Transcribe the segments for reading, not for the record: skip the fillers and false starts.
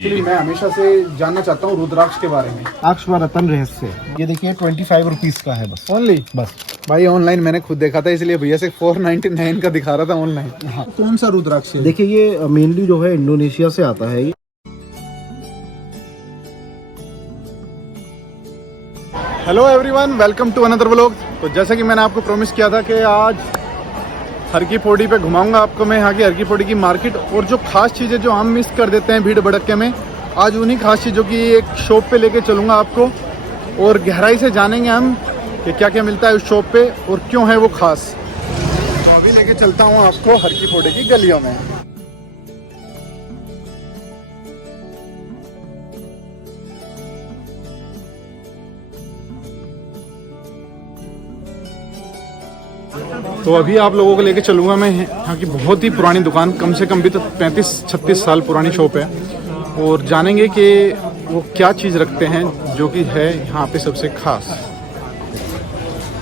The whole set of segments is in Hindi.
एक्चुअली मैं हमेशा से जानना चाहता हूँ रुद्राक्ष के बारे में। अक्ष व रतन रहस्य, ये देखिए 25 रुपीज का है बस। ओनली बस भाई ऑनलाइन मैंने खुद देखा था, इसलिए भैया से 499 का दिखा रहा था ऑनलाइन। हाँ। कौन सा रुद्राक्ष है? देखिए ये मेनली जो है इंडोनेशिया से आता है। Hello everyone, welcome to another vlog. तो जैसा कि मैंने आपको प्रॉमिस किया था कि आज हर की पौड़ी पे घुमाऊंगा आपको मैं यहाँ की हर की पौड़ी की मार्केट, और जो खास चीज़ें जो हम मिस कर देते हैं भीड़ भड़के में, आज उन्हीं खास चीज़ों की एक शॉप पे लेके चलूँगा आपको, और गहराई से जानेंगे हम कि क्या क्या मिलता है उस शॉप पे और क्यों है वो खास। तो अभी लेके चलता हूँ आपको हर की पौड़ी की गलियों में। तो अभी आप लोगों को लेके चलूँगा मैं यहाँ की बहुत ही पुरानी दुकान, कम से कम भी तो 35-36 साल पुरानी शॉप है, और जानेंगे कि वो क्या चीज़ रखते हैं जो कि है यहाँ पे सबसे खास।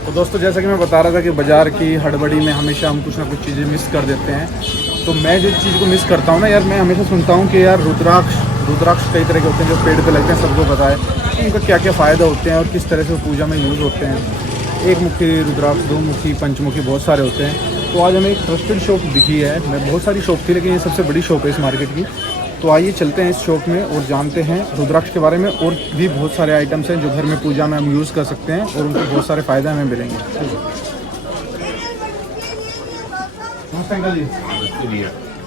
तो दोस्तों, जैसा कि मैं बता रहा था कि बाज़ार की हड़बड़ी में हमेशा हम कुछ ना कुछ चीज़ें मिस कर देते हैं। तो मैं जिस चीज़ को मिस करता हूँ ना यार, मैं हमेशा सुनता हूँ कि यार रुद्राक्ष कई तरह के होते हैं जो पेड़ पे लगते हैं, सबको पता है उनका क्या क्या फ़ायदा होते हैं और किस तरह से वो पूजा में यूज़ होते हैं। एक मुखी रुद्राक्ष, दो मुखी, पंचमुखी, बहुत सारे होते हैं। तो आज हमें एक ट्रस्टेड शॉप दिखी है। मैं बहुत सारी शॉप थी लेकिन ये सबसे बड़ी शॉप है इस मार्केट की। तो आइए चलते हैं इस शॉप में और जानते हैं रुद्राक्ष के बारे में, और भी बहुत सारे आइटम्स हैं जो घर में पूजा में हम यूज़ कर सकते हैं और उनके बहुत सारे फ़ायदे हमें मिलेंगे। नमस्ते अंकल जी।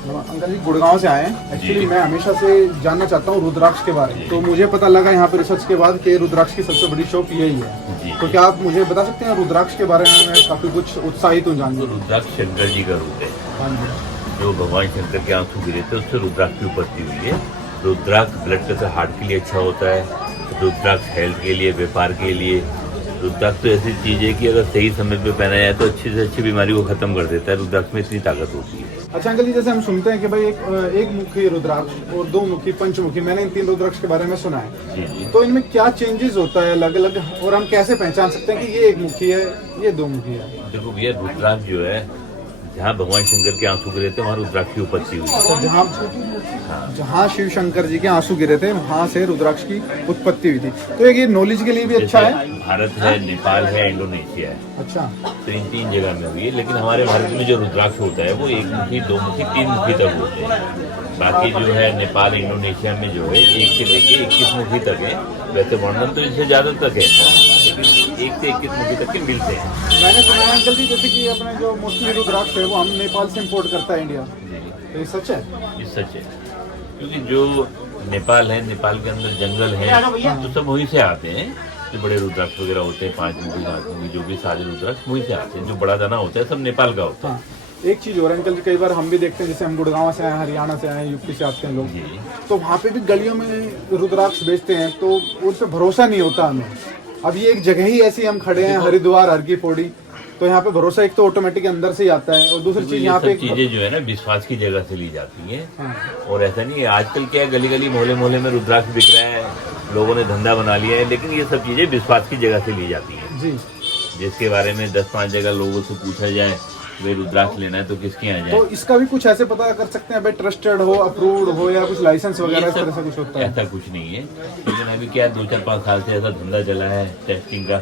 अंकल जी गुड़गांव से आए हैं। एक्चुअली मैं हमेशा से जानना चाहता हूँ रुद्राक्ष के बारे में। तो मुझे पता लगा यहाँ पे रिसर्च के बाद कि रुद्राक्ष की सबसे बड़ी शॉप यही है। तो क्या आप मुझे बता सकते हैं रुद्राक्ष के बारे में? मैं काफ़ी कुछ उत्साहित हूँ जानने। रुद्राक्ष शंकर जी का रूप है। हाँ जी। जो भगवान शंकर के आंसू गिरे थे उससे रुद्राक्ष की उत्पत्ति हुई है। रुद्राक्ष ब्लड प्रेशर, हार्ट के लिए अच्छा होता है। रुद्राक्ष हेल्थ के लिए, व्यापार के लिए। रुद्राक्ष तो ऐसी चीज़ है कि अगर सही समय पे पहना जाए तो अच्छी से अच्छी बीमारी को खत्म कर देता है। रुद्राक्ष में इतनी ताकत होती है। अच्छा अंकल जी, जैसे हम सुनते हैं कि भाई एक मुखी रुद्राक्ष और दो मुखी पंचमुखी, मैंने इन तीन रुद्राक्ष के बारे में सुना है। जी जी। तो इनमें क्या चेंजेस होता है अलग अलग, और हम कैसे पहचान सकते हैं कि ये एक मुखी है, ये दो मुखी है? देखो भैया, रुद्राक्ष जो है, जहाँ भगवान शंकर के आंसू गिरे थे वहाँ रुद्राक्ष की उत्पत्ति हुई है। तो जहाँ शिव शंकर जी के आंसू गिरे थे वहाँ से रुद्राक्ष की उत्पत्ति हुई थी। तो ये नॉलेज के लिए भी अच्छा है। भारत है, नेपाल है, इंडोनेशिया है। अच्छा। तो इन तीन जगह में हुई है, लेकिन हमारे भारत में जो रुद्राक्ष होता है वो एक मुखी, दो मुखी, तीन मुखी तक होते हैं। बाकी जो है नेपाल, इंडोनेशिया में जो है 1 से लेके 21 मुखी तक है। वैसे वर्णन तो इससे ज़्यादा तक है, लेकिन 1 से 21 मुखी तक के मिलते हैं। मैंने सुना है अंकल जी, जैसे कि अपने जो मोस्टली रुद्राक्ष है वो हम नेपाल से इम्पोर्ट करता है इंडिया। तो ये सच है? ये सच है, क्योंकि जो नेपाल है, नेपाल के अंदर जंगल है, तो सब वहीं से आते हैं। जो बड़े रुद्राक्ष वगैरह होते हैं, 5 मुखी, 7 मुखी, जो भी सारे रुद्राक्ष वहीं से आते हैं। जो बड़ा दाना होता है सब नेपाल का होता है। हाँ। एक चीज़ और अंकल जी, कई बार हम भी देखते हैं, जैसे हम गुड़गांव से आए, हरियाणा से आए, यूपी से आते हैं लोग, तो वहाँ पे भी गलियों में रुद्राक्ष बेचते हैं, तो उन पर भरोसा नहीं होता हमें। अब ये एक जगह ही ऐसी हम खड़े हैं, हरिद्वार, हर की पौड़ी, तो यहाँ पे भरोसा एक तो ऑटोमेटिक अंदर से ही आता है, और दूसरी चीज यहाँ पे चीजें जो है ना विश्वास की जगह से ली जाती हैं। हाँ। और ऐसा नहीं है, आजकल क्या है, गली गली, मोहल्ले मोहल्ले में रुद्राक्ष बिक रहा है, लोगों ने धंधा बना लिया है, लेकिन ये सब चीजें विश्वास की जगह से ली जाती हैं। जी। जिसके बारे में 10-5 जगह लोगों से पूछा जाए वे रुद्राक्ष लेना है तो किसके यहाँ जाए। तो इसका भी कुछ ऐसे पता कर सकते हैं भाई, ट्रस्टेड हो, अप्रूव्ड हो, या कुछ लाइसेंस वगैरह इस तरह से कुछ होता है? ऐसा कुछ नहीं है, लेकिन अभी क्या 2-4-5 साल से ऐसा धंधा चला है टेस्टिंग का।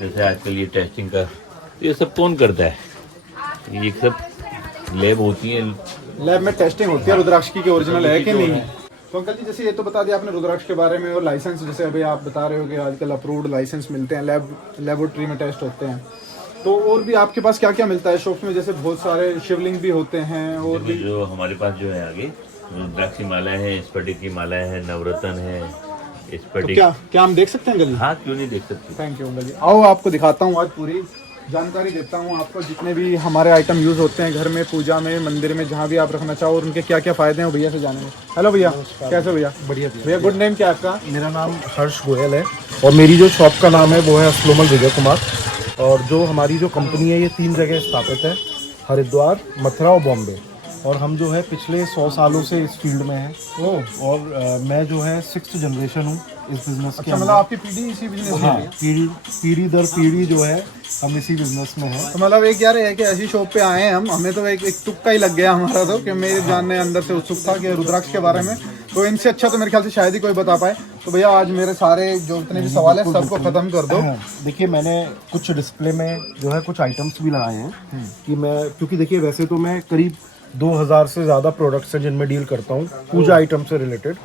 जैसे आजकल ये टेस्टिंग का, ये सब कौन करता है? ये सब लैब होती है, लैब में टेस्टिंग होती है रुद्राक्ष की, ओरिजिनल है कि नहीं है। तो अंकल जी, जैसे ये तो बता दिया आपने रुद्राक्ष के बारे में, और लाइसेंस जैसे अभी आप बता रहे हो कि आजकल अप्रूव्ड लाइसेंस मिलते हैं, लेबोरेटरी में टेस्ट होते हैं। तो और भी आपके पास क्या क्या मिलता है शॉप में? जैसे बहुत सारे शिवलिंग भी होते हैं, और भी जो हमारे पास जो है आगे रुद्राक्ष की मालाएं हैं, स्फटिक की मालाएं हैं, नवरत्न है, तो स्फटिक। क्या हम देख सकते हैं अंकल जी? हाँ, क्यों नहीं देख सकते। थैंक यू अंकल जी। आओ आपको दिखाता हूँ, आज पूरी जानकारी देता हूँ आपको, जितने भी हमारे आइटम यूज़ होते हैं घर में, पूजा में, मंदिर में, जहाँ भी आप रखना चाहो, और उनके क्या क्या फ़ायदे हैं भैया से जानेंगे। हेलो भैया, कैसे भैया? बढ़िया भैया, गुड नेम क्या है आपका? मेरा नाम हर्ष गोयल है, और मेरी जो शॉप का नाम है वो है अस्लोमल विजय कुमार। और जो हमारी जो कंपनी है ये 3 जगह स्थापित है, हरिद्वार, मथुरा और बॉम्बे। और हम जो है पिछले 100 सालों से इस फील्ड में हैं। और मैं जो है 6th जनरेशन हूँ इस बिजनेस के। अच्छा, मतलब आपकी पीढ़ी इसी बिजनेस में हाँ, है? पीढ़ी दर पीढ़ी जो है हम इसी बिजनेस में हैं। तो मतलब एक यार है कि ऐसी शॉप पे आए हैं हम, हमें तो एक तुक्का ही लग गया हमारा तो, कि मेरे जानने अंदर से उत्सुक था कि रुद्राक्ष के बारे में, तो इनसे अच्छा तो मेरे ख्याल से शायद ही कोई बता पाए। तो भैया आज मेरे सारे जो इतने भी सवाल है सबको खत्म कर दो। देखिए मैंने कुछ डिस्प्ले में जो है कुछ आइटम्स भी लगाए हैं कि मैं, क्योंकि देखिए वैसे तो मैं करीब 2000 से ज़्यादा प्रोडक्ट्स हैं जिनमें डील करता हूँ पूजा आइटम से रिलेटेड,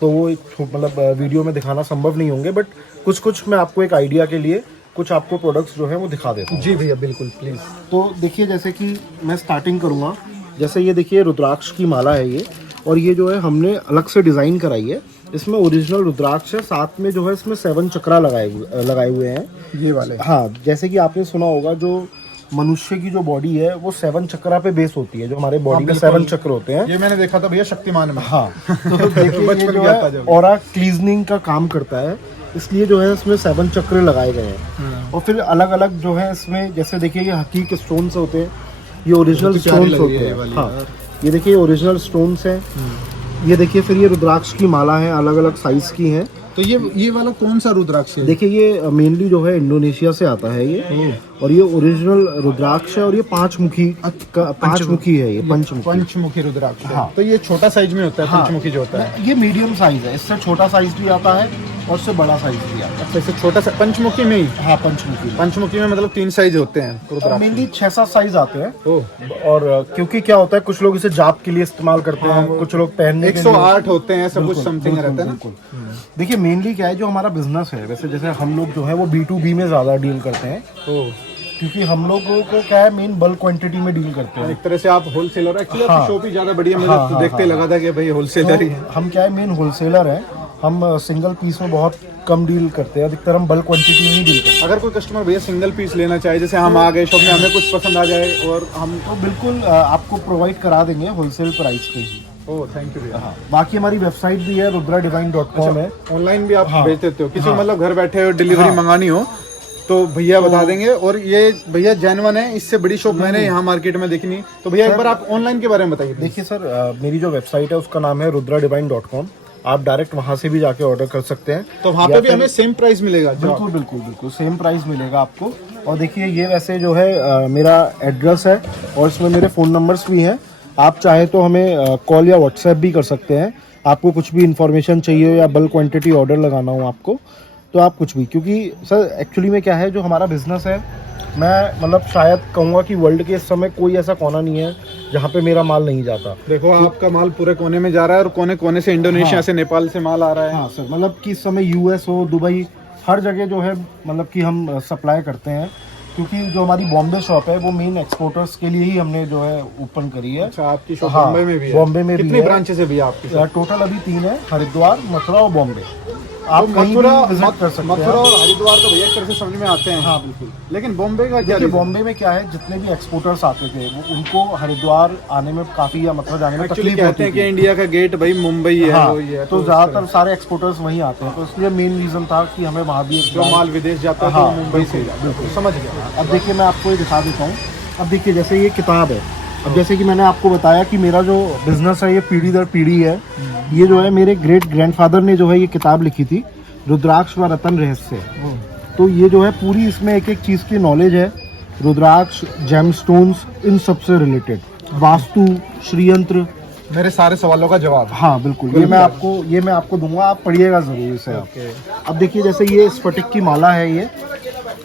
तो वो एक मतलब वीडियो में दिखाना संभव नहीं होंगे, बट कुछ मैं आपको एक आइडिया के लिए कुछ आपको प्रोडक्ट्स जो है वो दिखा देता हूँ। जी भैया बिल्कुल, प्लीज़। तो देखिए जैसे कि मैं स्टार्टिंग करूँगा, जैसे ये देखिए रुद्राक्ष की माला है ये, और ये जो है हमने अलग से डिज़ाइन कराई है। इसमें ओरिजिनल रुद्राक्ष है, साथ में जो है इसमें 7 चक्रा लगाए हुए हैं ये वाले। हाँ, जैसे कि आपने सुना होगा जो मनुष्य की जो बॉडी है वो 7 चक्रा पे बेस होती है, जो हमारे बॉडी में 7 चक्र होते हैं। ये मैंने देखा था भैया शक्तिमान में। हाँ, तो देखिए ये जो है ऑरा क्लीजनिंग का काम करता है, इसलिए जो है इसमें 7 चक्र लगाए गए हैं। और फिर अलग अलग जो है इसमें, जैसे देखिए ये हकीक स्टोन्स होते हैं, ये ओरिजिनल स्टोन्स होते हैं। हाँ, ये देखिए ओरिजिनल स्टोन्स हैं। ये देखिए फिर ये रुद्राक्ष की माला है, अलग अलग साइज की हैं। तो ये वाला कौन सा रुद्राक्ष है? देखिए ये मेनली जो है इंडोनेशिया से आता है ये, और ये ओरिजिनल रुद्राक्ष है, और ये 5 मुखी है, ये पंचमुखी रुद्राक्ष। हाँ। तो ये छोटा साइज में होता है? हाँ। पंचमुखी जो होता है ये मीडियम साइज है, इससे छोटा साइज भी आता है और इससे बड़ा साइज भी आता है। अच्छा, इससे छोटा सा पंचमुखी में ही? हाँ, पंचमुखी में मतलब 3 साइज होते हैं रुद्राक्ष। मेनली 6-7 साइज आते हैं। और क्योंकि क्या होता है, कुछ लोग इसे जाप के लिए इस्तेमाल करते हैं, कुछ लोग पहनने के लिए। 108 होते हैं, सब कुछ समथिंग रहता है ना। देखिए मेनली क्या है, जो हमारा बिजनेस है, वैसे जैसे हम लोग जो है वो B2B में ज्यादा डील करते हैं, क्योंकि हम लोगों को क्या है मेन बल्क क्वांटिटी में डील करते हैं। एक तरह से आप होलसेलर। एक्चुअली आपकी शॉप ही ज्यादा बढ़िया, मुझे तो देखते लगा था कि भाई होलसेलर ही है। हम क्या है मेन होलसेलर हैं, हम सिंगल पीस में बहुत कम डील करते हैं, अधिकतर हम बल्क क्वांटिटी में ही डील करते हैं। अगर कोई कस्टमर भैया सिंगल पीस लेना चाहे, जैसे हम आ गए शॉप में, हमें कुछ पसंद आ जाए और हम तो बिल्कुल आपको प्रोवाइड करा देंगे होलसेल प्राइस पे ही। ओह थैंक यू भैया। हाँ, बाकी हमारी वेबसाइट भी है rudradivine.com है। ऑनलाइन भी आप भेज देते हो? किसी मतलब घर बैठे हो डिलीवरी मंगानी हो तो भैया बता देंगे। और ये भैया जेन्युइन है, इससे बड़ी शॉप मैंने यहाँ मार्केट में देखी नहीं। तो भैया एक बार आप ऑनलाइन के बारे में बताइए। देखिए सर, मेरी जो वेबसाइट है उसका नाम है rudradivine.com, आप डायरेक्ट वहाँ से भी जाके ऑर्डर कर सकते हैं। तो वहाँ पे भी हमें सेम प्राइस मिलेगा? बिल्कुल सेम प्राइस मिलेगा आपको। और देखिए ये वैसे जो है मेरा एड्रेस है, और इसमें मेरे फ़ोन नंबर्स भी हैं। आप चाहे तो हमें कॉल या व्हाट्सएप भी कर सकते हैं। आपको कुछ भी इन्फॉर्मेशन चाहिए या बल्क क्वांटिटी ऑर्डर लगाना हो आपको, तो आप कुछ भी, क्योंकि सर एक्चुअली में क्या है, जो हमारा बिजनेस है, मैं मतलब शायद कहूँगा कि वर्ल्ड के इस समय कोई ऐसा कोना नहीं है जहाँ पे मेरा माल नहीं जाता। देखो आपका माल पूरे कोने में जा रहा है, और कोने कोने से इंडोनेशिया से, नेपाल से माल आ रहा है। हाँ सर, मतलब कि इस समय US हो, दुबई, हर जगह जो है मतलब कि हम सप्लाई करते हैं, क्योंकि जो हमारी बॉम्बे शॉप है वो मेन एक्सपोर्टर्स के लिए ही हमने जो है ओपन करी है। अच्छा, आपकी शॉप बॉम्बे में भी है? बॉम्बे में कितनी ब्रांचेस है भैया आपकी? टोटल अभी 3 है, हरिद्वार, मथुरा और बॉम्बे। आप मथुरा विजिट कर सकते हैं। मथुरा और हरिद्वार तो भैया एक तरह से समझ में आते हैं। हाँ बिल्कुल। लेकिन बॉम्बे का क्या? देखिए बॉम्बे में क्या है, जितने भी एक्सपोर्टर्स आते थे वो उनको हरिद्वार आने में काफ़ी, या मथुरा जाने में तकलीफ कहते हैं कि इंडिया का गेट भाई मुंबई है। हाँ, वही है। तो ज़्यादातर सारे एक्सपोर्टर्स वहीं आते हैं, तो इसलिए मेन रीज़न था कि हमें वहाँ भी जो माल विदेश जाता है हाँ, तो मुंबई से। बिल्कुल समझ गया। अब देखिए मैं आपको ये दिखा देता हूँ। अब देखिए जैसे ये किताब है, अब जैसे कि मैंने आपको बताया कि मेरा जो बिजनेस है ये पीढ़ी दर पीढ़ी है। ये जो है मेरे ग्रेट ग्रैंडफादर ने जो है ये किताब लिखी थी, रुद्राक्ष व रतन रहस्य। तो ये जो है पूरी इसमें एक एक चीज़ की नॉलेज है, रुद्राक्ष, जेमस्टोन्स, इन सब से रिलेटेड, वास्तु, श्रीयंत्र, मेरे सारे सवालों का जवाब। हाँ बिल्कुल, ये मैं आपको दूंगा, आप पढ़िएगा जरूर इसे आप। अब देखिए जैसे ये स्फटिक की माला है ये।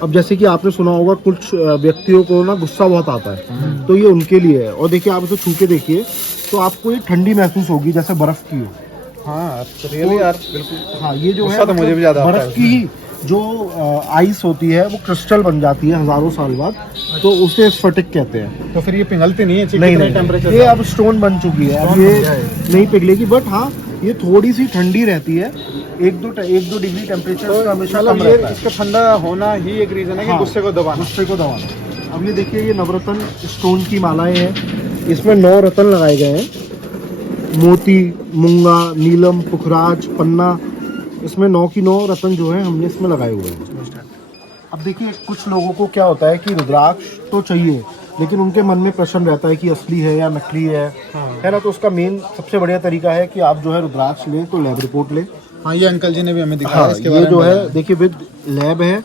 अब जैसे कि आपने सुना होगा कुछ व्यक्तियों को ना गुस्सा बहुत आता है, तो ये उनके लिए है। और देखिए आप इसे छू के देखिए तो आपको ये ठंडी महसूस होगी जैसे बर्फ की हो। हाँ रियली यार, बिल्कुल। हाँ, ये जो है तो मुझे भी ज्यादा बर्फ की ही जो आइस होती है वो क्रिस्टल बन जाती है हजारों साल बाद, तो उसे स्फटिक कहते हैं। तो फिर ये पिघलती नहीं है? नहीं, टेम्परेचर ये अब स्टोन बन चुकी है, अब ये नहीं पिघलेगी, बट हाँ ये थोड़ी सी ठंडी रहती है, 1-2 डिग्री टेम्परेचर हमेशा कम रहता है। इसका ठंडा होना ही एक रीजन है कि गुस्से को दबाना। अब ये देखिए ये नवरत्न स्टोन की मालाएं हैं, इसमें 9 रत्न लगाए गए हैं, मोती, मूंगा, नीलम, पुखराज, पन्ना, इसमें 9 की 9 रत्न जो है हमने इसमें लगाए हुए हैं। अब देखिए कुछ लोगों को क्या होता है कि रुद्राक्ष तो चाहिए, लेकिन उनके मन में प्रश्न रहता है कि असली है या नकली है ना। तो उसका मेन सबसे बढ़िया तरीका है कि आप जो है रुद्राक्ष लें तो लैब रिपोर्ट लें। हाँ, ये अंकल जी ने भी हमें दिखाया हाँ, इसके ये बारे जो में है देखिए विद लैब है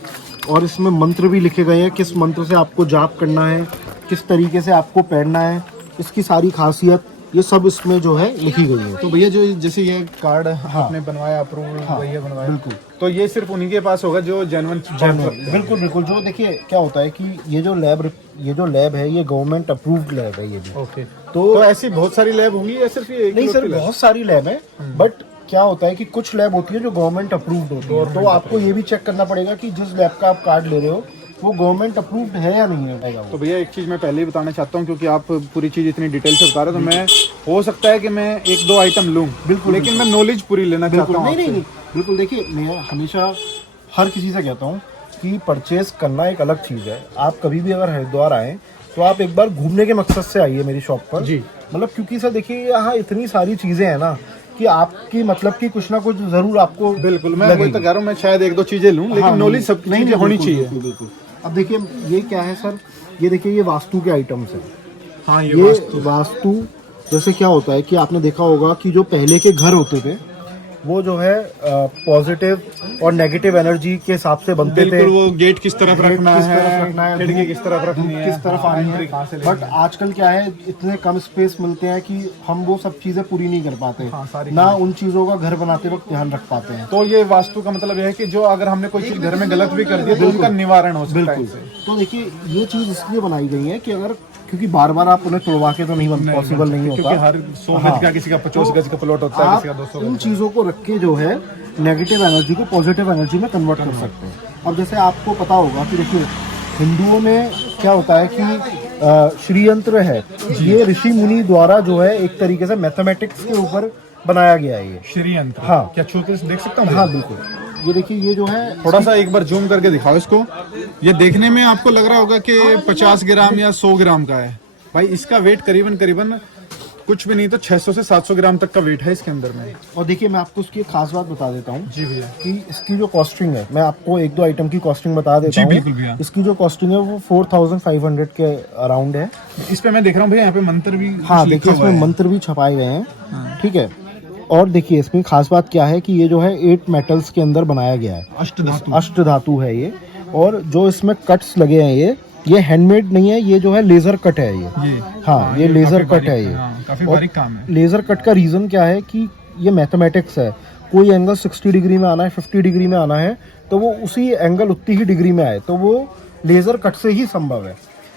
और इसमें मंत्र भी लिखे गए हैं, किस मंत्र से आपको जाप करना है, किस तरीके से आपको पढ़ना है, इसकी सारी खासियत ये सब इसमें जो है लिखी गई है। तो भैया जो जैसे ये कार्ड आपने बनवाया अप्रूव भैया बनवाया, बिल्कुल, तो ये सिर्फ उन्हीं के पास होगा जो जेन्युइन बिल्कुल बिल्कुल। जो देखिए क्या होता है कि ये जो लैब है ये गवर्नमेंट अप्रूव्ड लैब है ये भी। ओके, तो ऐसी बहुत सारी लैब होंगी या सिर्फ ये एक नहीं ही सर, होती है? बहुत सारी लैब है, बट क्या होता है कि कुछ लैब होती है जो गवर्नमेंट अप्रूव्ड होती है, तो आपको ये भी चेक करना पड़ेगा कि जिस लैब का आप कार्ड ले रहे हो वो गवर्नमेंट अप्रूव्ड है या नहीं है। तो भैया एक चीज़ मैं पहले ही बताना चाहता हूँ, क्योंकि आप पूरी चीज़ इतनी डिटेल से बता रहे हो, तो मैं हो सकता है कि मैं एक दो आइटम लूँ, बिल्कुल, लेकिन मैं नॉलेज पूरी लेना चाहता बिल्कुल हूँ। नहीं, बिल्कुल। देखिए मैं हमेशा हर किसी से कहता हूँ कि परचेज करना एक अलग चीज़ है। आप कभी भी अगर हरिद्वार आए तो आप एक बार घूमने के मकसद से आइए मेरी शॉप पर जी। मतलब क्योंकि सर देखिए यहाँ इतनी सारी चीज़ें हैं ना कि आपकी मतलब कि कुछ ना कुछ जरूर आपको बिल्कुल, मैं वही तो कह रहा हूँ, मैं शायद एक दो चीज़ें लूँ, लेकिन नॉलेज सब चीज़ें होनी चाहिए। बिल्कुल। अब देखिए ये क्या है सर, ये देखिए ये वास्तु के आइटम्स हैं। हाँ, ये वास्तु जैसे क्या होता है कि आपने देखा होगा कि जो पहले के घर होते थे वो जो है पॉजिटिव और नेगेटिव एनर्जी के हिसाब से बनते थे। बिल्कुल, वो गेट किस तरफ रखना किस है, तरफ रखना है, खिड़की किस तरफ रखनी है, किस तरफ आनी है। बट आजकल क्या है, इतने कम स्पेस मिलते हैं कि हम वो सब चीजें पूरी नहीं कर पाते, ना उन चीजों का घर बनाते वक्त ध्यान रख पाते हैं। तो ये वास्तु का मतलब है कि जो अगर हमने कोई चीज घर में गलत भी कर दिया तो उनका निवारण हो सकता है इससे। तो देखिए ये चीज इसलिए बनाई गई है कि अगर क्योंकि बार बार आप उन्हें तोड़वा के तो नहीं पॉसिबल नहीं होता, क्योंकि हर 100 गज का किसी का 50 गज का प्लॉट होता है, किसी का 200 इन चीज़ों को रख के जो है नेगेटिव एनर्जी को पॉजिटिव एनर्जी में कन्वर्ट कर सकते हैं। अब जैसे आपको पता होगा कि देखिए हिंदुओं में क्या होता है कि श्रीयंत्र है, ये ऋषि मुनि द्वारा जो है एक तरीके से मैथमेटिक्स के ऊपर बनाया गया है ये श्रीयंत्र। हाँ, क्या छू के देख सकता हूँ? हाँ बिल्कुल। ये देखिए ये जो है थोड़ा सा एक बार जूम करके दिखाओ इसको। ये देखने में आपको लग रहा होगा कि 50 ग्राम या 100 ग्राम का है, भाई इसका वेट करीबन कुछ भी नहीं तो 600 से 700 ग्राम तक का वेट है इसके अंदर में। और देखिए मैं आपको उसकी एक खास बात बता देता हूँ जी भैया, कि इसकी जो कॉस्टिंग है, मैं आपको एक दो आइटम की कॉस्टिंग बता देता हूँ। बिल्कुल भैया। इसकी जो कॉस्टिंग है वो 4500 के अराउंड है। इस पे मैं देख रहा हूँ भैया यहाँ पे मंत्र भी हाँ देखिए इसमें मंत्र भी छपाए गए हैं, ठीक है। और देखिए इसमें खास बात क्या है कि ये जो है 8 मेटल्स के अंदर बनाया गया है, अष्ट धातु है ये। और जो इसमें कट्स लगे हैं ये हैंडमेड नहीं है, ये जो है लेजर कट है ये। हाँ ये लेजर कट है ये, काफी बारीक काम है। लेजर कट का रीजन क्या है कि ये मैथमेटिक्स है, कोई एंगल 60 डिग्री में आना है, 50 डिग्री में आना है, तो वो उसी एंगल उतनी ही डिग्री में आए, तो वो लेजर कट से ही संभव है।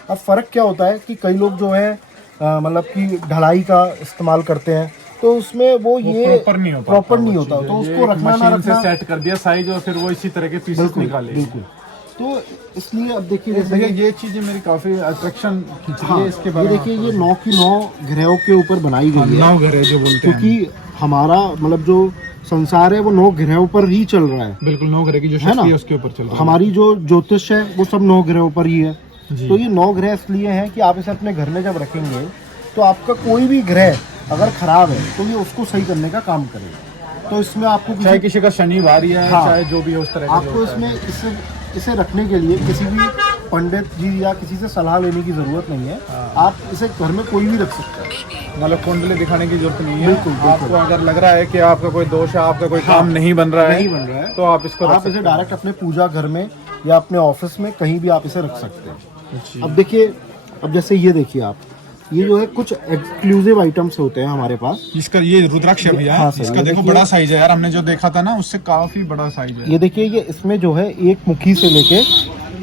अब फर्क क्या होता है कि कई लोग जो है मतलब कि ढलाई का इस्तेमाल करते हैं तो उसमें वो ये प्रॉपर नहीं होता, तो उसको रखना ना रखना सेट कर दिया साइज और फिर वो इसी तरह के पीसेस निकाले। बिल्कुल। तो इसलिए अब देखिए भैया ये चीजें मेरी काफी अट्रैक्शन खींच रही है इसके बारे में। देखिए ये 9 की 9 ग्रहों के ऊपर बनाई गई है, 9 ग्रह जो बोलते हैं, क्योंकि हमारा मतलब जो संसार है वो 9 ग्रहों पर ही चल रहा है। बिल्कुल 9 ग्रह की जो शक्ति है उसके ऊपर चल रहा है। हमारी जो ज्योतिष है वो सब 9 ग्रहों पर ही है। तो ये 9 ग्रह इसलिए हैं कि आप इसे अपने घर में जब रखेंगे तो आपका कोई भी ग्रह अगर खराब है तो ये उसको सही करने का काम करेगा। तो इसमें आपको चाहे किसी का शनिवार ही है, चाहे जो भी हो उस तरह का आपको इसमें इसे रखने के लिए किसी भी पंडित जी या किसी से सलाह लेने की जरूरत नहीं है। आप इसे घर में कोई भी रख सकता है, मतलब कुंडली दिखाने की जरूरत नहीं है। बिल्कुल। आपको अगर लग रहा है कि आपका कोई दोष है, आपका कोई काम नहीं बन रहा है तो आप इसे डायरेक्ट अपने पूजा घर में या अपने ऑफिस में कहीं भी आप इसे रख सकते हैं। अब देखिए, अब जैसे ये देखिए आप, ये जो है कुछ एक्सक्लूसिव आइटम्स होते हैं हमारे पास। इसका ये रुद्राक्ष है भैया, हाँ इसका देखो बड़ा साइज है यार, हमने जो देखा था ना उससे काफी बड़ा साइज है। ये देखिए ये इसमें जो है 1 मुखी से लेके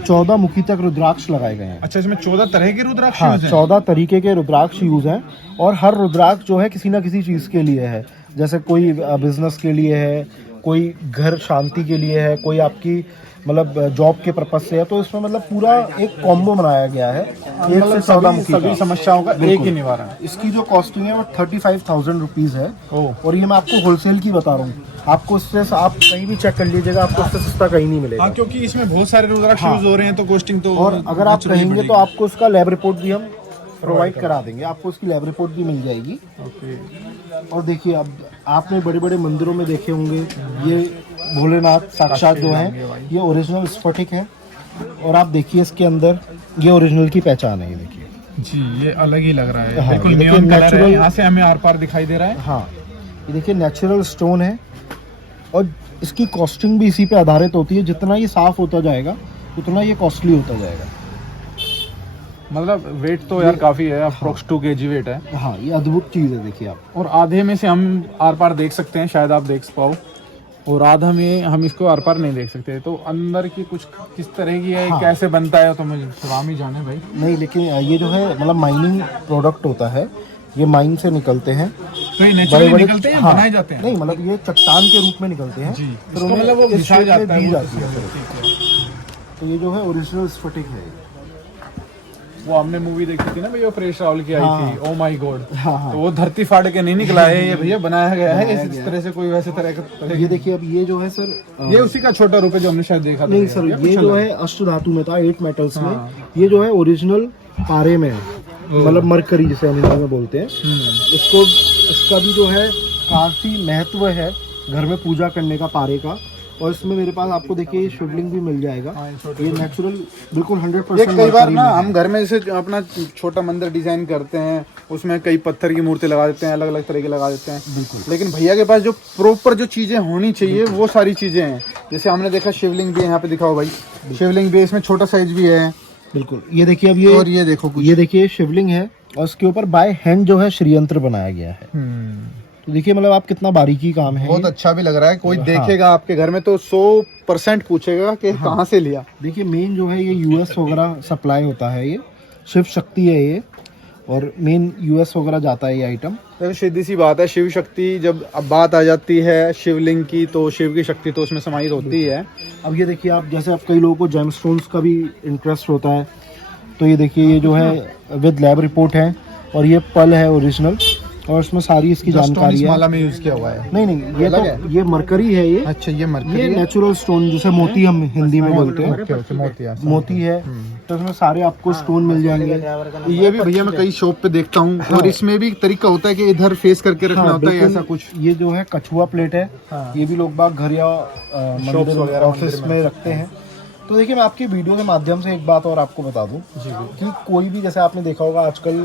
14 मुखी तक रुद्राक्ष लगाए गए हैं। अच्छा, इसमें 14 तरह के रुद्राक्ष हाँ, यूज हैं? 14 तरीके के रुद्राक्ष यूज हैं और हर रुद्राक्ष जो है किसी ना किसी चीज के लिए है। जैसे कोई बिजनेस के लिए है, कोई घर शांति के लिए है, कोई आपकी मतलब जॉब के पर्पज से है। तो इसमें मतलब पूरा एक कॉम्बो बनाया गया है, 1 से 14 मुखी सभी समस्याओं का एक ही निवारण। इसकी जो कॉस्टिंग है वो 35,000 रुपीज है। और ये मैं आपको होलसेल की बता रहा हूँ, आपको इससे आप कहीं भी चेक कर लीजिएगा, आपको इससे सस्ता कहीं नहीं मिलेगा। हाँ, क्योंकि इसमें बहुत सारे रुद्राक्ष यूज हो रहे हैं तो कॉस्टिंग तो। और अगर आप कहेंगे तो आपको उसका लैब रिपोर्ट भी हम प्रोवाइड करा देंगे, आपको उसकी लैब रिपोर्ट भी मिल जाएगी। और देखिए अब आपने बड़े बड़े मंदिरों में देखे होंगे ये भोलेनाथ साक्षात जो है, ये ओरिजिनल स्फटिक है। और आप देखिए इसके अंदर ये ओरिजिनल की पहचान है। ये देखिए जी, ये अलग ही लग रहा है, हाँ, बिल्कुल ये देखिए नियॉन कलर है, natural- यहाँ से हमें आर पार दिखाई दे रहा है। हाँ, ये देखिए नेचुरल स्टोन है और इसकी कॉस्टिंग भी इसी पे आधारित होती है। जितना ये साफ होता जाएगा उतना ये कॉस्टली होता जाएगा। मतलब वेट तो यार काफी है, अप्रोक्स 2 kg वेट है। हाँ, ये अद्भुत चीज़ है, देखिए आप। और आधे में से हम आर पार देख सकते हैं, शायद आप देख पाओ, और आधा में हम इसको आर पार नहीं देख सकते। तो अंदर की कुछ किस तरह की है, हाँ। कैसे बनता है, तो मुझे राम ही जाने भाई। नहीं, लेकिन ये जो है मतलब माइनिंग प्रोडक्ट होता है, ये माइन से निकलते हैं। तो ये नेचुरली निकलते हैं, हाँ, बनाए जाते हैं? नहीं, मतलब ये चट्टान के रूप में निकलते हैं। जी, फिर इसको उन्हें मतलब वो इस घिसा shape में जाता है, दी वो जाती है। ठीक है। तो ये जो है ओरिजिनल स्फटिक है। वो हमने मूवी देखी थी ना भैया, प्रेश रावल की आई हाँ। थी, ओ माय गॉड। हाँ, हाँ। तो वो धरती फाड़ के नहीं निकला है ये भैया, बनाया गया है इस तरह से, कोई वैसे तरह का। ये देखिए, अब ये जो है सर ये उसी का छोटा रूप है जो हमने शायद देखा था नहीं भैया, सर, या ये कुछ जो अलग? है अष्ट धातु में था, 8 मेटल्स हाँ। में। ये जो है ओरिजिनल पारे में है, मतलब मरकरी जिसे अंग्रेजी में बोलते हैं। इसको, इसका भी जो है काफी महत्व है घर में पूजा करने का, पारे का। और इसमें मेरे पास आपको देखिए शिवलिंग भी मिल जाएगा। हाँ, ये नेचुरल बिल्कुल 100% ये कई बार ना मरकरी हम घर में जैसे अपना छोटा मंदिर डिजाइन करते हैं, उसमें कई पत्थर की मूर्ति लगा देते हैं, अलग अलग तरह की लगा देते हैं। बिल्कुल। लेकिन भैया के पास जो प्रॉपर जो चीजें होनी चाहिए वो सारी चीजें हैं। जैसे हमने देखा शिवलिंग भी है, यहाँ पे दिखाओ भाई, शिवलिंग भी है, इसमें छोटा साइज भी है। बिल्कुल। ये देखिए, अब ये, और ये देखो कुछ, ये देखिए शिवलिंग है और इसके ऊपर बाय हैंड जो है श्रीयंत्र बनाया गया है। तो देखिए मतलब आप कितना बारीकी काम है। बहुत ये। अच्छा भी लग रहा है। कोई हाँ। देखेगा आपके घर में तो 100% पूछेगा कि कहाँ से लिया। देखिए मेन जो है ये यूएस वगैरह सप्लाई होता है, ये शिव शक्ति है ये, और मेन यूएस वगैरह जाता है ये आइटम। तो सीधी सी बात है, शिव शक्ति जब अब बात आ जाती है शिवलिंग की, तो शिव की शक्ति तो उसमें समाहित होती है। अब ये देखिए आप, जैसे आप कई लोगों को जेमस्टोन्स का भी इंटरेस्ट होता है, तो ये देखिए ये जो है विद लैब रिपोर्ट है, और ये पल है ओरिजिनल, और इसमें सारी इसकी जानकारी है। माला में यूज किया हुआ है। नहीं, ये अलग तो है? ये मरकरी है ये। अच्छा, ये मरकरी ये है? नेचुरल स्टोन जिसे मोती हम हिंदी में बोलते हैं। ओके, ओके, मोती है। मोती है, तो इसमें सारे आपको स्टोन मिल जाएंगे। ये भी भैया मैं कई शॉप पे देखता हूँ। हाँ। और इसमें भी एक तरीका होता है कि इधर फेस करके रखना हाँ, होता है, बिल्कुल। ऐसा कुछ। ये जो है कछुआ प्लेट है। हाँ। ये भी लोग बाग घर या Shops मंदिर वगैरह ऑफिस मंदिर में रखते हैं। तो देखिए मैं आपकी वीडियो के माध्यम से एक बात और आपको बता दूं कि कोई भी, जैसे आपने देखा होगा आजकल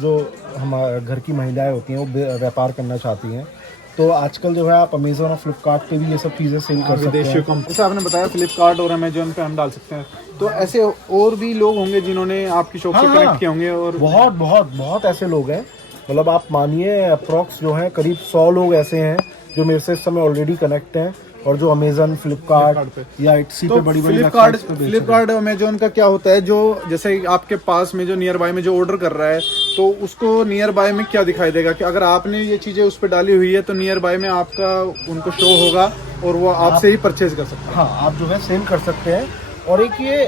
जो हमारे घर की महिलाएं होती हैं वो व्यापार करना चाहती हैं, तो आजकल जो है आप अमेजोन और फ्लिपकार्ट पे भी ये सब चीज़ें सेल कर सकते विदेशी हैं। कंपनी, जैसे आपने बताया फ्लिपकार्ट और अमेजोन पे हम डाल सकते हैं। तो ऐसे और भी लोग होंगे जिन्होंने आपकी शॉप से हाँ, कनेक्ट किए होंगे। और बहुत बहुत बहुत ऐसे लोग हैं, मतलब आप मानिए अप्रॉक्स जो है करीब 100 लोग ऐसे हैं जो मेरे से इस समय ऑलरेडी कनेक्ट हैं, और जो अमेजन, फ्लिपकार्ट या इट्सी पे बड़ी बड़ी फ्लिपकार्ट websites पे बेच रहे हैं। फ्लिपकार्ट अमेजोन का क्या होता है, जो जैसे आपके पास में जो नियर बाय में जो ऑर्डर कर रहा है, तो उसको नियर बाय में क्या दिखाई देगा कि अगर आपने ये चीजें उस पर डाली हुई है तो नियर बाय में आपका उनको शो होगा और वो आपसे ही परचेज कर सकते हैं। हाँ, आप जो है सेल कर सकते हैं। और एक ये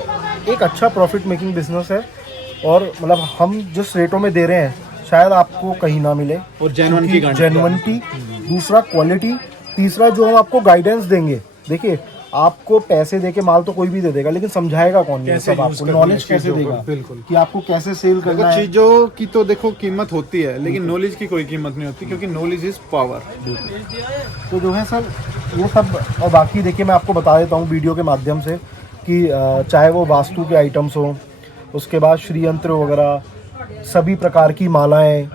एक अच्छा प्रॉफिट मेकिंग बिजनेस है, और मतलब हम जिस रेटों में दे रहे हैं शायद आपको कहीं ना मिले। और जेन्युइन की गारंटी। जेन्युइनिटी, दूसरा क्वालिटी, तीसरा जो हम आपको गाइडेंस देंगे। देखिए आपको पैसे देके माल तो कोई भी दे देगा, लेकिन समझाएगा कौन? ये सब आपको नॉलेज कैसे देगा, बिल्कुल, कि आपको कैसे सेल करना है। चीजों की तो देखो कीमत होती है, लेकिन नॉलेज की कोई कीमत नहीं होती, क्योंकि नॉलेज इज पावर। तो जो है सर ये सब, और बाकी देखिए मैं आपको बता देता हूँ वीडियो के माध्यम से कि चाहे वो वास्तु के आइटम्स हो, उसके बाद श्रीयंत्र वगैरह, सभी प्रकार की मालाएं,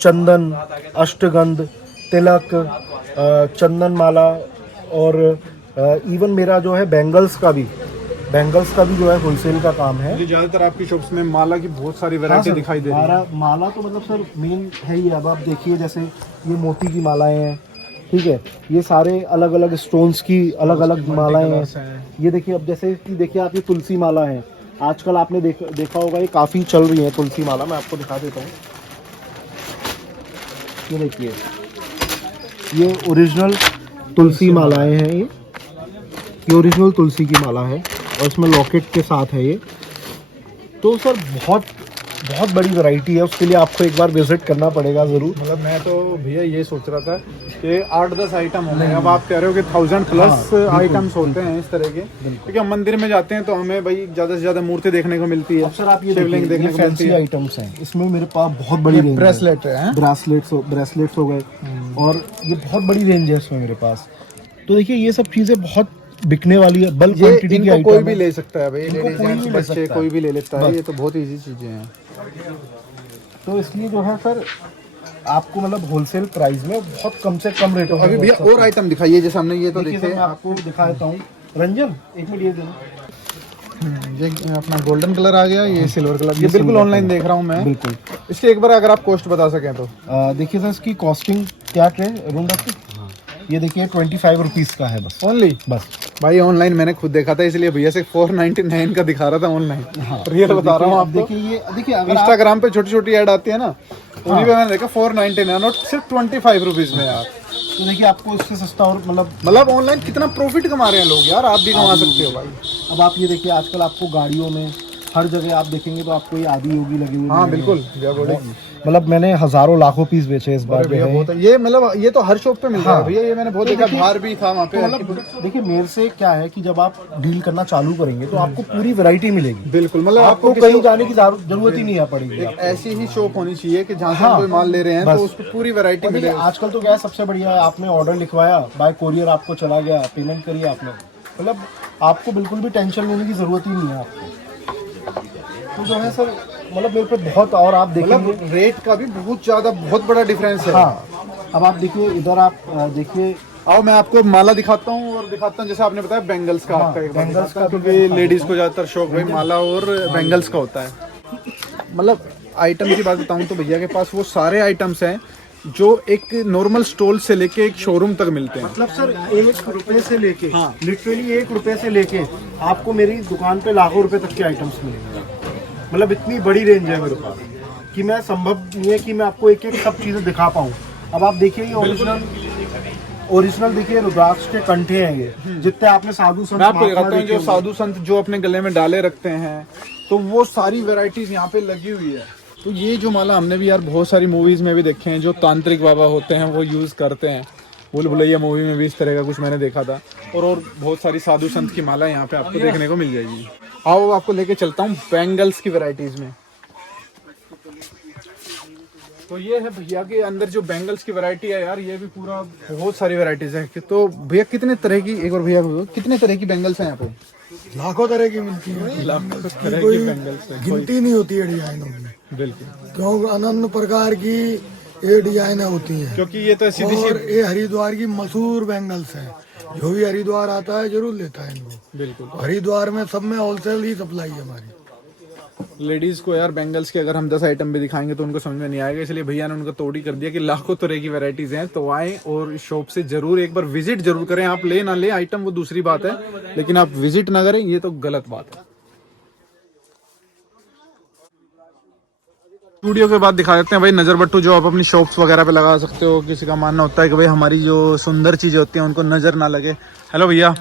चंदन, अष्टगंध, तिलक, चंदन माला, और इवन मेरा जो है बैंगल्स का भी जो है होलसेल का काम है। ज्यादातर आपकी शॉप्स में माला की बहुत सारी हाँ वैरायटी सर, दिखाई दे रही है। माला तो मतलब सर मेन है ही। अब आप देखिए जैसे ये मोती की मालाएं हैं, ठीक है, ये सारे अलग अलग स्टोन्स की अलग अलग मालाएं हैं। ये देखिए, अब जैसे कि देखिए आप ये तुलसी माला है, आजकल आपने देखा होगा ये काफ़ी चल रही है तुलसी माला। मैं आपको दिखा देता हूँ, ये देखिए ये ओरिजिनल तुलसी मालाएं हैं। ये ओरिजिनल तुलसी की माला है, और इसमें लॉकेट के साथ है ये। तो सर बहुत बहुत बड़ी वैरायटी है, उसके लिए आपको एक बार विजिट करना पड़ेगा ज़रूर। मतलब मैं तो भैया ये सोच रहा था कि 8-10 आइटम होंगे, अब आप कह रहे हो कि 1000 प्लस आइटम्स होते हैं इस तरह के, क्योंकि हम मंदिर में जाते हैं तो हमें भाई ज़्यादा से ज़्यादा मूर्ति देखने को मिलती है। अब सर आप ये शिवलिंग देखिए, देखने ये को मिलती फैंसी है। आइटम्स हैं, इसमें मेरे पास बहुत बड़ी रेंज है। ब्रेसलेट है, ब्रेसलेट्स हो गए, और ये बहुत बड़ी रेंज है इसमें मेरे पास। तो देखिए ये सब चीज़ें बहुत बिकने वाली है, बल्क ये क्वांटिटी की इनको कोई आइटम भी है। ले सकता है भाई, इनको लेडीज कोई जेंट्स भी ले बच्चे सकता है। कोई भी ले लेता है, बस। ये तो बहुत इजी चीजें हैं। तो इसलिए जो है सर आपको मतलब होलसेल प्राइस में बहुत कम से कम रेटों में अभी भैया बहुत और आइटम दिखाइए, जैसे हमने ये तो देखिए सर देखे मैं आपको दिखा देता हूँ। रंजन एक मिनट ये देना। ये अपना गोल्डन कलर आ गया, ये सिल्वर कलर, ये बिल्कुल silver ऑनलाइन color। देख रहा हूँ मैं। बिल्कुल। इसकी एक बार अगर आप कॉस्ट बता सकें तो। देखिए सर इसकी कॉस्टिंग क्या है रूम डॉक्टर, ये देखिए 25 रुपीज़ का है बस। ओनली बस भाई ऑनलाइन मैंने खुद देखा था, इसलिए भैया से 499 का दिखा रहा था ऑनलाइन। हाँ रियल बता रहा हूँ आप आपको। देखिए ये देखिए अगर आप इंस्टाग्राम पे छोटी छोटी ऐड आती है ना, उन्हीं पे मैंने देखा 499 और सिर्फ 25 रुपीज में यार। तो देखिए आपको इससे सस्ता और मतलब ऑनलाइन कितना प्रॉफिट कमा रहे हैं लोग यार, आप भी कमा सकते हो भाई। अब आप ये देखिए आजकल आपको गाड़ियों में हर जगह आप देखेंगे तो आपको ये आदि योगी लगे हुए हाँ मिलेंगे। बिल्कुल भैया बोले। मतलब मैंने हजारों लाखों पीस बेचे इस बार जो भैया है। बहुत है ये, मतलब ये तो हर शॉप पे मिल रहा है हाँ। भैया, ये मैंने बहुत तो देखा, देखिए- बाहर भी था वहाँ पे। तो मतलब देखिए मेरे से क्या है कि जब आप डील करना चालू करेंगे तो आपको पूरी वैरायटी मिलेगी। बिल्कुल, मतलब आपको कहीं जाने की जरूरत ही नहीं है पड़ेगी। एक ऐसी ही शॉप होनी चाहिए कि जहाँ से हाँ। कोई माल ले रहे हैं बस। तो उसको पूरी वैरायटी और देखिए मिले। आजकल तो क्या है सबसे बढ़िया है, आपने ऑर्डर लिखवाया बाय कोरियर आपको चला गया, पेमेंट करिए आपने, मतलब आपको बिल्कुल भी टेंशन लेने की जरूरत ही नहीं है आपको। तो जो है सर मतलब मेरे पे बहुत, और आप देखेंगे मतलब रेट का भी बहुत ज्यादा बहुत बड़ा डिफरेंस है। हाँ अब आप देखिए इधर आप देखिए आओ मैं आपको माला दिखाता हूँ और दिखाता हूँ, जैसे आपने बताया बैंगल्स का। हाँ, आपका एक बार बैंगल्स दिखाता हूँ, का भी क्योंकि दिखाता लेडीज को ज्यादातर शौक भाई माला और बैंगल्स का होता है। मतलब आइटम की बात बताऊँ तो भैया के पास वो सारे आइटम्स हैं जो एक नॉर्मल स्टॉल से लेके एक शोरूम तक मिलते हैं। मतलब सर 1 रुपए से लेके लिटरली 1 रुपए से लेके आपको मेरी दुकान पे लाखों रुपए तक के आइटम्स मिलेंगे। मतलब इतनी बड़ी रेंज है मेरे पास कि मैं संभव नहीं है कि मैं आपको एक एक सब चीजें दिखा पाऊँ। अब आप देखिए ये ओरिजिनल देखिए रुद्राक्ष के कंठे हैं ये, जितने आपने साधु संत मैं आपको महात्मा दिखाता हूँ देखे जो होंगे। साधु संत जो अपने गले में डाले रखते हैं, तो वो सारी वैरायटीज यहाँ पे लगी हुई है। तो ये जो माला हमने भी यार बहुत सारी मूवीज में भी देखे हैं, जो तांत्रिक बाबा होते हैं वो यूज करते हैं। भूल भुलैया मूवी में भी इस तरह का कुछ मैंने देखा था, और बहुत सारी साधु संत की माला यहाँ पे आपको देखने को मिल जाएगी। आओ आपको लेके चलता हूँ बैंगल्स की वैरायटीज में। तो ये है भैया के अंदर जो बैंगल्स की वैरायटी है यार, ये भी पूरा बहुत सारी वैरायटीज है। तो भैया कितने तरह की, एक बार भैया को कितने तरह की बैंगल्स हैं यहाँ पे? लाखों तरह की मिलती है, लाखों तरह कोई की बैंगल्स है, गिनती नहीं होती है डिजाइनों में, बिल्कुल। क्योंकि अनंत प्रकार की ये डिजाइनें होती हैं। क्योंकि ये तो सीधी और सी ये हरिद्वार की मशहूर बैंगल्स हैं, जो भी हरिद्वार आता है जरूर लेता है इनको। बिल्कुल हरिद्वार में सब में होलसेल ही सप्लाई है हमारी। लेडीज को यार बैंगल्स के अगर हम 10 आइटम भी दिखाएंगे तो उनको समझ में नहीं आएगा, इसलिए भैया ने उनका तोड़ ही कर दिया कि लाखों तरह की वैरायटीज हैं। तो आए और इस शॉप से जरूर एक बार विजिट जरूर करें। आप ले ना ले आइटम वो दूसरी बात है, लेकिन आप विजिट ना करें ये तो गलत बात है। स्टूडियो के बाद दिखा देते हैं भाई नजर बट्टू, जो आप अपनी शॉप्स वगैरह पे लगा सकते हो। किसी का मानना होता है कि भाई हमारी जो सुंदर चीजें होती हैं उनको नजर ना लगे। हेलो भैया,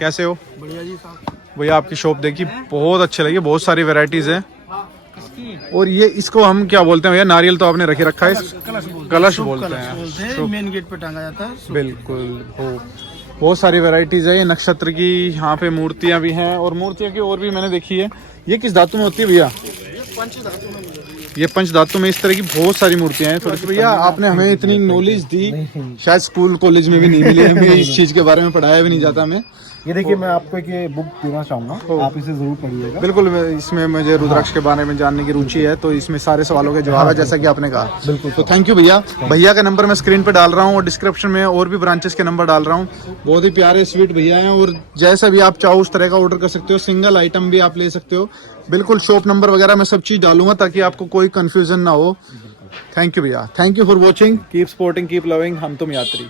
कैसे हो? बढ़िया जी साहब। भैया आपकी शॉप देखी, बहुत अच्छे लगी, बहुत सारी वैरायटीज हैं। और ये इसको हम क्या बोलते हैं भैया? नारियल तो आपने रखे रखा है, कलश बोलते हैं, मेन गेट पे टांगा जाता है। बिल्कुल। हो बहुत सारी वैरायटीज है। ये नक्षत्र की यहाँ पे मूर्तियां भी हैं, और मूर्तियां की और भी मैंने देखी है। ये किस धातु में होती है भैया? ये पंच धातु में इस तरह की बहुत सारी मूर्तियां हैं। थोड़ी सी भैया आपने हमें इतनी नॉलेज दी, शायद स्कूल कॉलेज में भी नहीं मिली हमें, इस चीज के बारे में पढ़ाया भी नहीं जाता हमें। ये देखिए मैं आपको एक ये बुक देना चाहूंगा, आप इसे जरूर पढ़िएगा। बिल्कुल, इसमें मुझे रुद्राक्ष के बारे में जानने की रुचि है, तो इसमें सारे सवालों के जवाब है जैसा कि आपने कहा। बिल्कुल। तो थैंक यू भैया। भैया का नंबर मैं स्क्रीन पे डाल रहा हूँ और डिस्क्रिप्शन में और भी ब्रांचेस के नंबर डाल रहा हूँ। बहुत ही प्यारे स्वीट भैया हैं, और जैसा भी आप चाहो उस तरह का ऑर्डर कर सकते हो। सिंगल आइटम भी आप ले सकते हो। बिल्कुल शॉप नंबर वगैरह मैं सब चीज डालूंगा ताकि आपको कोई कंफ्यूजन ना हो। थैंक यू भैया, thank you for watching. Keep supporting, keep loving. हम तुम यात्री।